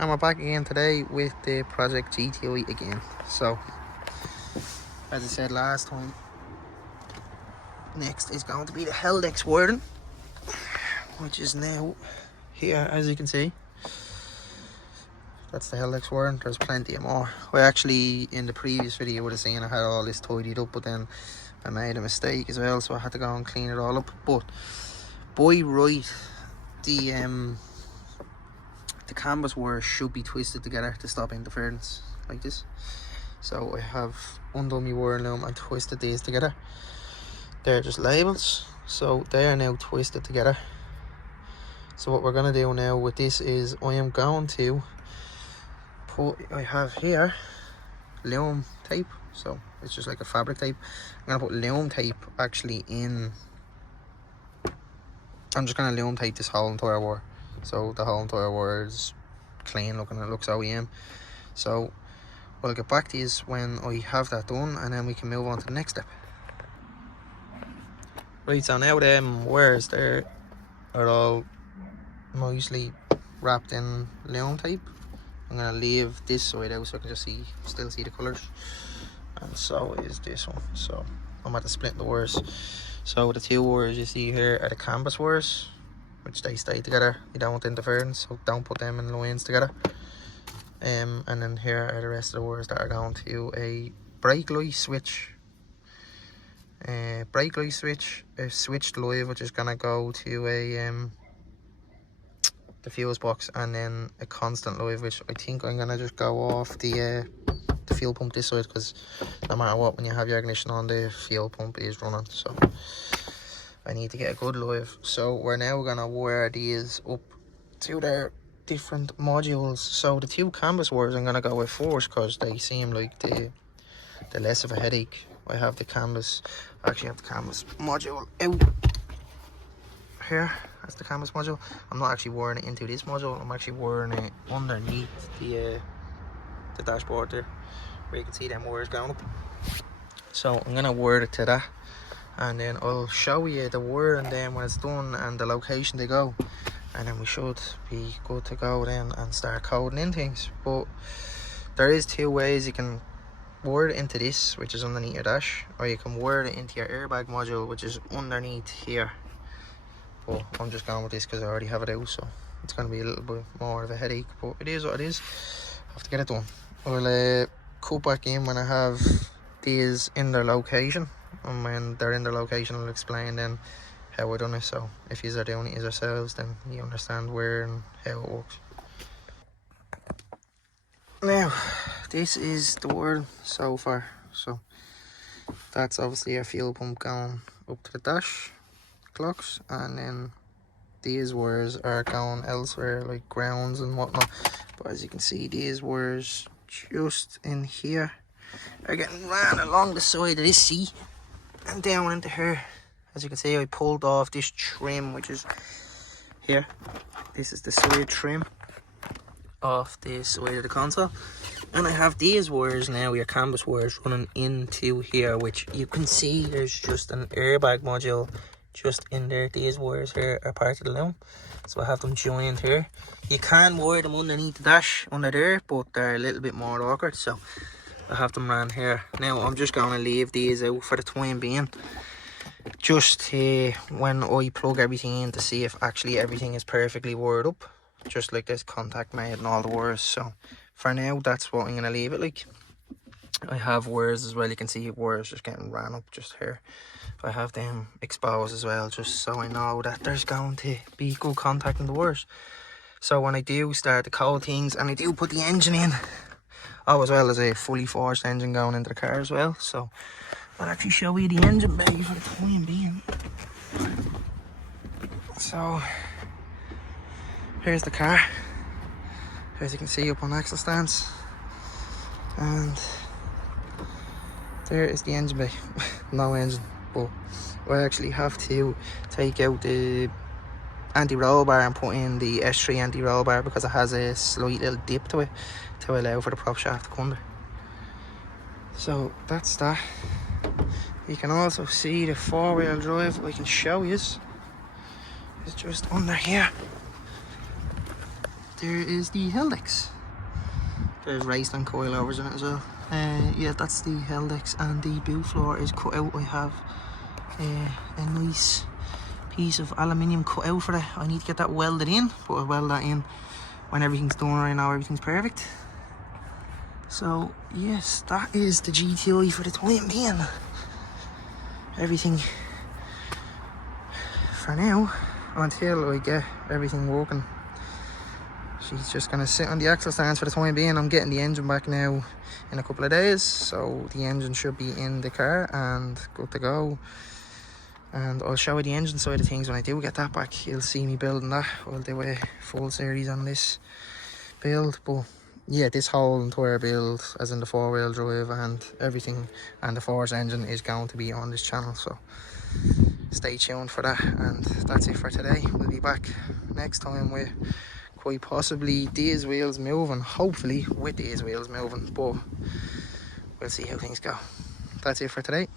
And we're back again today with the Project GTI again. So, as I said last time, next is going to be the haldex wiring, which is now here, as you can see. That's the haldex wiring. There's plenty of more. I actually, in the previous video, would have seen I had all this tidied up, but then I made a mistake as well, so I had to go and clean it all up. But by right, the canvas wire should be twisted together to stop interference, like this. So I have undone my wire loom and twisted these together. They're just labels, so they are now twisted together. So what we're going to do now with this is I am going to put, I have here loom tape, so it's just like a fabric tape. I'm going to put loom tape actually in, I'm just going to loom tape this whole entire wire. So the whole entire wire is clean looking, it looks OEM. So I'll get back to you when I have that done, and then we can move on to the next step. Right, so now them wires there are all nicely wrapped in loom tape. I'm going to leave this side out so I can just still see the colours. And so is this one. So I'm at the split the wires. So the two wires you see here are the canvas wires, which they stay together. You don't want interference, so don't put them in lines together. And then here are the rest of the wires that are going to a brake light switch. A switched live, which is gonna go to a the fuse box, and then a constant live, which I think I'm gonna just go off the fuel pump this side, because no matter what, when you have your ignition on, the fuel pump is running. So I need to get a good live. So we're now gonna wire these up to their different modules. So the two canvas wires I'm gonna go with first, because they seem like the less of a headache. I have the canvas, I actually have the canvas module out here. That's the canvas module. I'm not actually wiring it into this module, I'm actually wiring it underneath the dashboard there, where you can see them wires going up. So I'm gonna wire it to that, and then I'll show you the wiring then when it's done and the location they go, and then we should be good to go then and start coding in things. But there is two ways you can wire it into this, which is underneath your dash, or you can wire it into your airbag module, which is underneath here. But I'm just going with this because I already have it out, so it's going to be a little bit more of a headache, but it is what it is. I have to get it done. I'll cut back in when I have these in their location, and when they're in their location I'll explain then how I done it. So if you are doing it yourselves, then you understand where and how it works. Now this is the wire so far. So that's obviously a fuel pump going up to the dash clocks, and then these wires are going elsewhere, like grounds and whatnot. But as you can see, these wires just in here are getting ran along the side of this seat and down into here. As you can see, I pulled off this trim, which is here. This is the side trim off the side of the console, and I have these wires now, your canvas wires, running into here, which you can see there's just an airbag module just in there. These wires here are part of the loom, so I have them joined here. You can wire them underneath the dash under there, but they're a little bit more awkward, so I have them ran here. Now I'm just going to leave these out for the time being, just when I plug everything in to see if actually everything is perfectly wired up, just like this contact made and all the wires. So for now, that's what I'm going to leave it like. I have wires as well, you can see wires just getting ran up just here. I have them exposed as well, just so I know that there's going to be good contact in the wires. So when I do start to code things and I do put the engine in, oh, as well as a fully forged engine going into the car as well. So I'll actually show you the engine bay for the time being. So here's the car, as you can see up on axle stands, and there is the engine bay. No engine, but I actually have to take out the anti-roll bar and put in the S3 anti-roll bar, because it has a slight little dip to it to allow for the prop shaft to come under. So that's that. You can also see the four-wheel drive, I can show you, it's just under here. there is the haldex. There's raced on coilovers in it as well. Yeah, that's the haldex, and the boot floor is cut out. I have a nice piece of aluminium cut out for that. I need to get that welded in, but I'll weld that in when everything's done. Right now everything's perfect. So yes, that is the GTI for the time being. Everything for now until I get everything working. She's just gonna sit on the axle stands for the time being. I'm getting the engine back now in a couple of days, so the engine should be in the car and good to go. And I'll show you the engine side of things when I do get that back. You'll see me building that. I'll do a full series on this build, but yeah, this whole entire build, as in the 4-wheel drive and everything, and the Force engine, is going to be on this channel, so stay tuned for that. And that's it for today. We'll be back next time with quite possibly these wheels moving, hopefully with these wheels moving, but we'll see how things go. That's it for today.